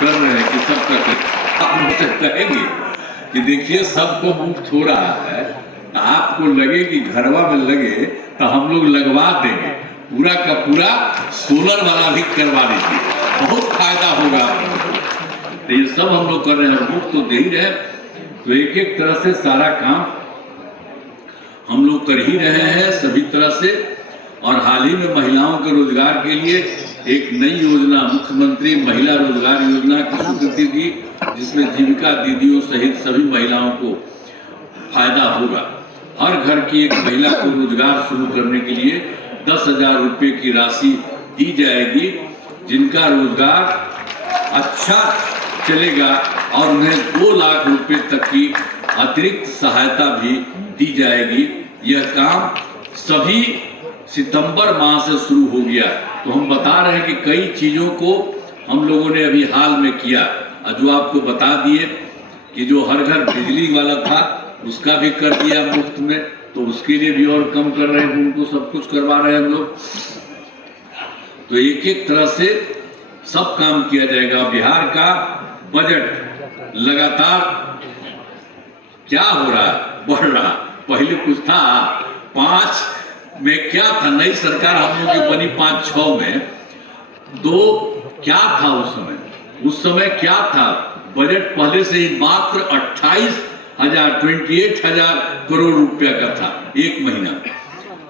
कर रहे हैं कि सबका आप मुझसे कहेंगे कि देखिए सबको मुफ्त हो रहा है, आपको लगे कि घरवा में लगे तो हम लोग लगवा देंगे, पूरा का पूरा सोलर वाला भी करवा दीजिए, बहुत फायदा होगा आप लोगों को। तो ये सब हम लोग कर रहे हैं, मुफ्त तो दे ही रहे। तो एक एक तरह से सारा काम हम लोग कर ही रहे हैं सभी तरह से। और हाल ही में महिलाओं के रोजगार के लिए एक नई योजना मुख्यमंत्री महिला रोजगार योजना की स्वीकृति दी, जिसमें जीविका दीदियों सहित सभी महिलाओं को फायदा होगा। हर घर की एक महिला को रोजगार शुरू करने के लिए 10,000 रुपये की राशि दी जाएगी, जिनका रोजगार अच्छा चलेगा और उन्हें 2 लाख रुपए तक की अतिरिक्त सहायता भी दी जाएगी। यह काम सभी सितंबर माह से शुरू हो गया। तो हम बता रहे हैं कि कई चीजों को हम लोगों ने अभी हाल में किया, जो आपको बता दिए कि जो हर घर बिजली वाला था उसका भी कर दिया मुफ्त में, तो उसके लिए भी और कम कर रहे हैं, उनको सब कुछ करवा रहे हैं हम लोग। तो एक एक तरह से सब काम किया जाएगा। बिहार का बजट लगातार क्या हो रहा है, बढ़ रहा। पहले कुछ था 5 में, क्या था, नई सरकार हम लोग की बनी 5-6 में, तो क्या था उस समय क्या था, बजट पहले से ही मात्र 28,000 करोड़ रुपया का था एक महीना।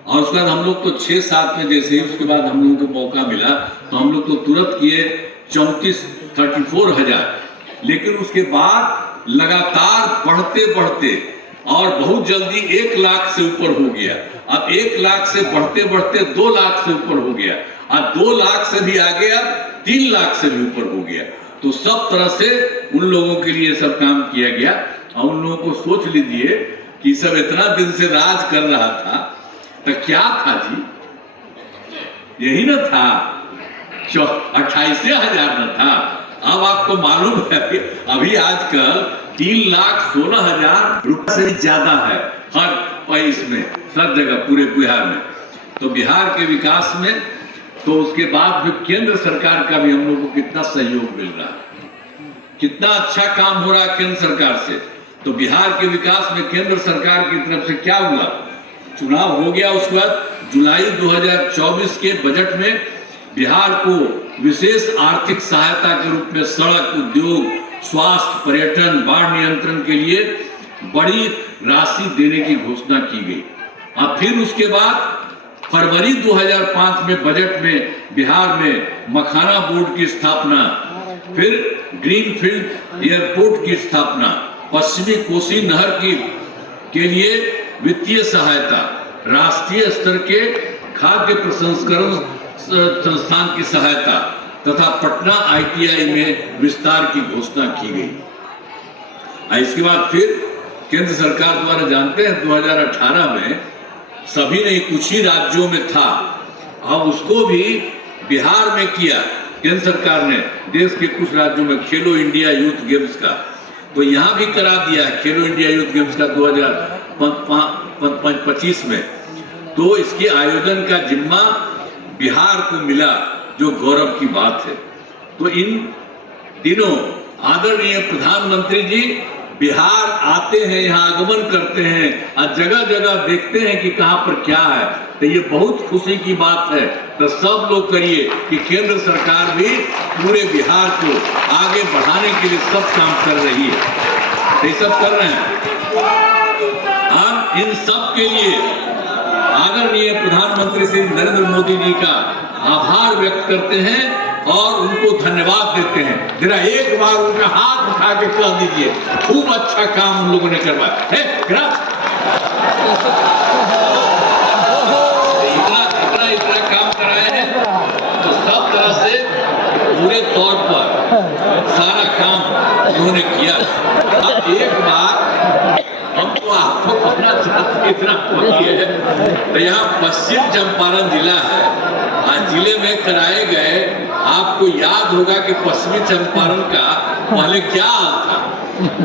और उसके बाद हम लोग तो 6-7 में जैसे ही उसके बाद हम लोगों को मौका मिला तो हम लोग तो तुरंत किए 34,000। लेकिन उसके बाद लगातार बढ़ते बढ़ते और बहुत जल्दी 1 लाख से ऊपर हो गया। अब 1 लाख से बढ़ते बढ़ते 2 लाख से ऊपर हो गया, और 2 लाख से भी आगे अब 3 लाख से भी ऊपर हो गया। तो सब तरह से उन लोगों के लिए सब काम किया गया। और उन लोगों को सोच लीजिए कि सब इतना दिन से राज कर रहा था, तो क्या था जी, यही ना था, 28,000 न था। अब आपको मालूम है अभी आजकल 3,16,000 रुपए से ज्यादा है हर पैस में, सब जगह पूरे बिहार में। तो बिहार के विकास में तो उसके बाद भी केंद्र सरकार का भी हम लोग को कितना सहयोग मिल रहा है, कितना अच्छा काम हो रहा है केंद्र सरकार से। तो बिहार के विकास में केंद्र सरकार की तरफ से क्या हुआ, चुनाव हो गया, उसके बाद जुलाई 2024 के बजट में बिहार को विशेष आर्थिक सहायता के रूप में सड़क, उद्योग, स्वास्थ्य, पर्यटन, बाढ़ नियंत्रण के लिए बड़ी राशि देने की घोषणा की गई। और फिर उसके बाद फरवरी 2005 में बजट में बिहार में मखाना बोर्ड की स्थापना, फिर ग्रीनफील्ड एयरपोर्ट की स्थापना, पश्चिमी कोसी नहर के लिए वित्तीय सहायता, राष्ट्रीय स्तर के खाद्य प्रसंस्करण संस्थान की सहायता तथा पटना ITI में विस्तार की घोषणा की गई। इसके बाद फिर केंद्र सरकार द्वारा जानते हैं 2018 में सभी नहीं कुछ ही राज्यों में था, अब उसको भी बिहार में किया केंद्र सरकार ने, देश के कुछ राज्यों में खेलो इंडिया यूथ गेम्स का, तो यहाँ भी करा दिया है खेलो इंडिया यूथ गेम्स का 2025 में। तो इसके आयोजन का जिम्मा बिहार को मिला, जो गौरव की बात है। तो इन दिनों आदरणीय प्रधानमंत्री जी बिहार आते हैं, यहाँ आगमन करते हैं और जगह जगह देखते हैं कि कहाँ पर क्या है, तो ये बहुत खुशी की बात है। तो सब लोग करिए कि केंद्र सरकार भी पूरे बिहार को आगे बढ़ाने के लिए सब काम कर रही है, ये सब कर रहे हैं। हम इन सब के लिए आदरणीय प्रधानमंत्री श्री नरेंद्र मोदी जी का आभार व्यक्त करते हैं और उनको धन्यवाद देते हैं। जरा एक बार उनका हाथ उठा के कह दीजिए, खूब अच्छा काम उन लोगों ने करवाया है। इतना काम कराए हैं, तो सब तरह से पूरे तौर पर सारा काम उन्होंने किया। अब एक बार हम तो आपको कहना चाहते इतना है, तो यहाँ पश्चिम चंपारण जिला है, आज जिले में कराए गए, आपको याद होगा कि पश्चिमी चंपारण का पहले क्या हाल था।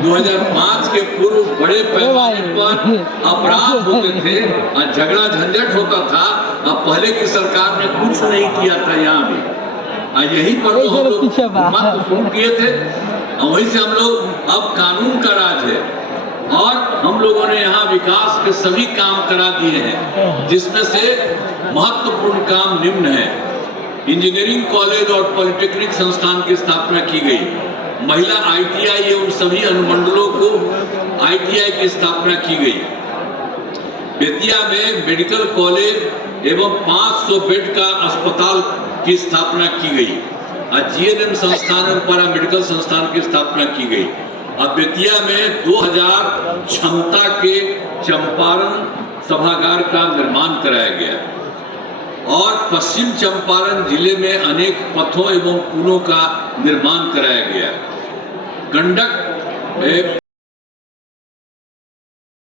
2005 के पूर्व बड़े पैमाने पर अपराध होते थे और झगड़ा झंझट होता था, अब पहले की सरकार ने कुछ नहीं किया था यहाँ भी। यहीं पर तो हम लोग मत शुरू किए थे और वहीं से हम लोग, अब कानून का राज है और हम लोगों ने यहाँ विकास के सभी काम करा दिए हैं, जिसमें से महत्वपूर्ण काम निम्न है। इंजीनियरिंग कॉलेज और पॉलिटेक्निक संस्थान की स्थापना की गई, महिला ITI एवं सभी अनुमंडलों को ITI की स्थापना की गई। बेतिया में मेडिकल कॉलेज एवं 500 बेड का अस्पताल की स्थापना की गई और GNM संस्थान एवं पैरा मेडिकल संस्थान की स्थापना की गई। अब बेतिया में 2000 क्षमता के चंपारण सभागार का निर्माण कराया गया और पश्चिम चंपारण जिले में अनेक पथों एवं पुलों का निर्माण कराया गया। गंडक